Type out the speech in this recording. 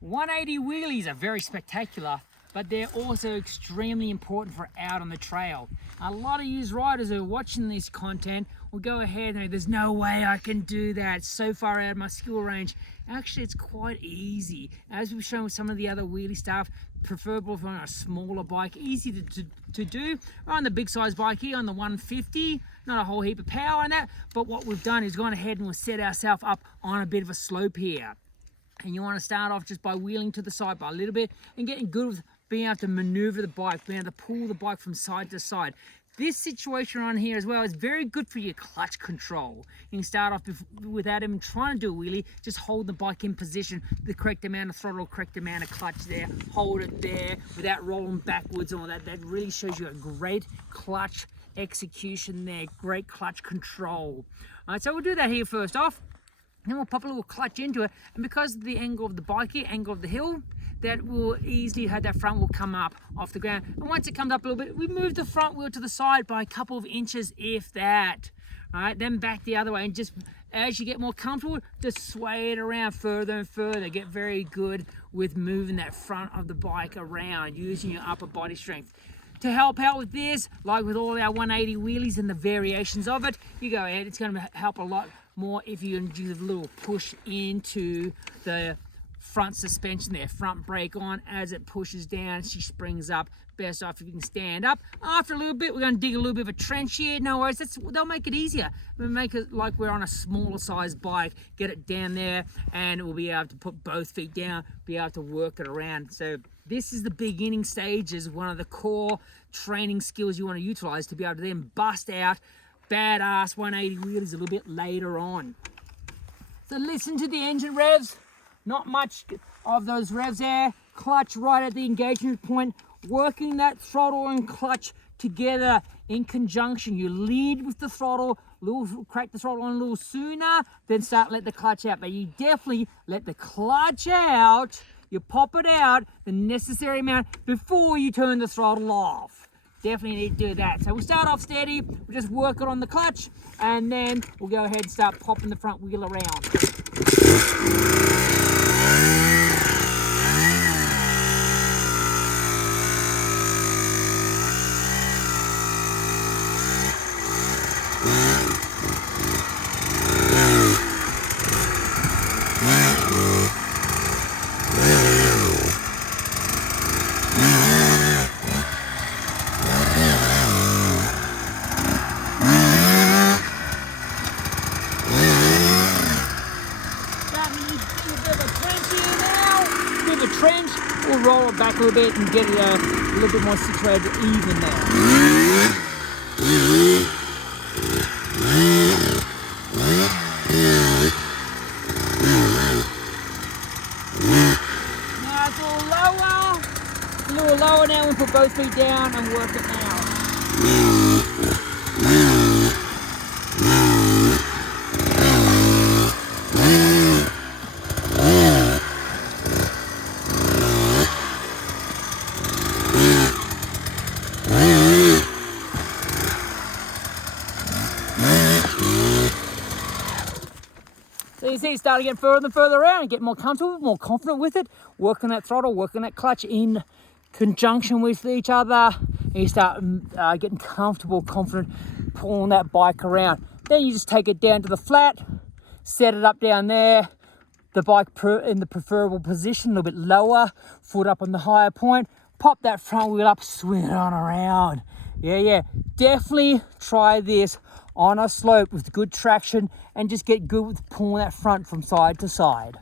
180 wheelies are very spectacular, but they're also extremely important for out on the trail. A lot of you riders who are watching this content will go ahead and there's no way I can do that. It's so far out of my skill range. Actually, it's quite easy. As we've shown with some of the other wheelie stuff, preferable for on a smaller bike, easy to do. On the big size bike here, on the 150, not a whole heap of power in that, but what we've done is gone ahead and we'll set ourselves up on a bit of a slope here. And you want to start off just by wheeling to the side by a little bit and getting good with being able to maneuver the bike, being able to pull the bike from side to side. This situation on here as well is very good for your clutch control. You can start off without even trying to do a wheelie, just hold the bike in position, the correct amount of throttle, correct amount of clutch there, hold it there without rolling backwards and all that. That really shows you a great clutch execution there, great clutch control. All right, so we'll do that here first off. Then we'll pop a little clutch into it, and because of the angle of the bike here, angle of the hill, that will easily have that front wheel come up off the ground. And once it comes up a little bit, we move the front wheel to the side by a couple of inches, if that. All right, then back the other way, and just as you get more comfortable, just sway it around further and further. Get very good with moving that front of the bike around, using your upper body strength. To help out with this, like with all our 180 wheelies and the variations of it, you go ahead, it's going to help a lot more if you give a little push into the front suspension there, front brake on. As it pushes down, she springs up. Best off if you can stand up. After a little bit, we're going to dig a little bit of a trench here. No worries, they'll make it easier. We'll make it like we're on a smaller size bike, get it down there, and we'll be able to put both feet down, be able to work it around. So this is the beginning stages, one of the core training skills you want to utilize to be able to then bust out badass 180 wheelies a little bit later on. So listen to the engine revs. Not much of those revs there. Clutch right at the engagement point, working that throttle and clutch together in conjunction. You lead with the throttle, crack the throttle on a little sooner, then start let the clutch out. But you definitely let the clutch out, you pop it out the necessary amount before you turn the throttle off. Definitely need to do that. So we'll start off steady, we'll just work it on the clutch, and then we'll go ahead and start popping the front wheel around. Trench, we'll roll it back a little bit and get it a little bit more situated even there. Now it's a little lower now. We put both feet down and work it now. So you see, starting to get further and further around and get more comfortable, more confident with it, working that throttle, working that clutch in conjunction with each other, and you start getting comfortable, confident, pulling that bike around. Then you just take it down to the flat, set it up down there, the bike in the preferable position, a little bit lower, foot up on the higher point, pop that front wheel up, swing it on around. Yeah, definitely try this on a slope with good traction and just get good with pulling that front from side to side.